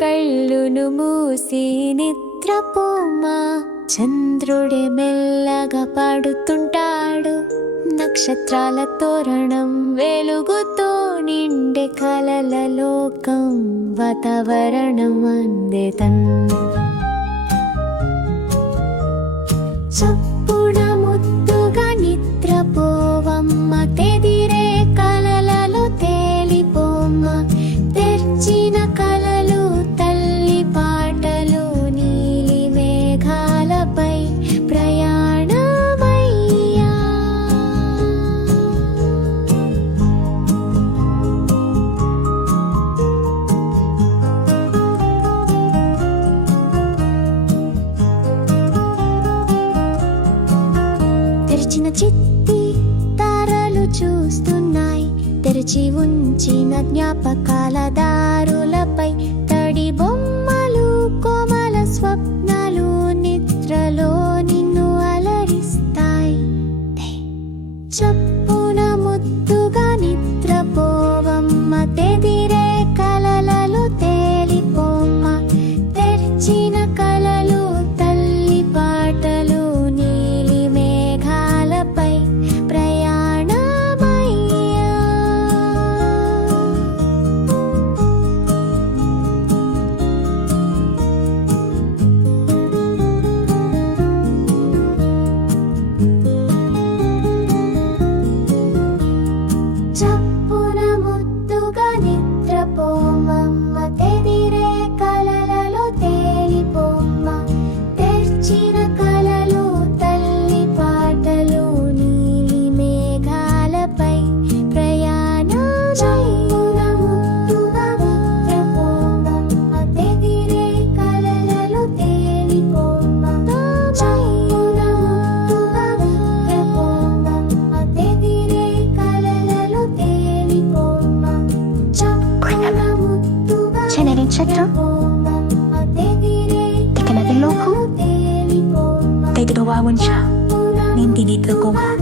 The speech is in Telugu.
కళ్ళును మూసి నిద్రపోమా. చంద్రుడే మెల్లగా పాడుతుంటాడు. నక్షత్రాల తోరణం వెలుగుతో నిండే కలల లోకం వాతావరణం అందే తన్ను తెరిచిన చిత్తి తారలు చూస్తున్నాయి తెరిచి ఉంచిన జ్ఞాపకాల దారులపై Ceneri Cetto Teka na din loko Kay tinawawan siya Nindinita ko nga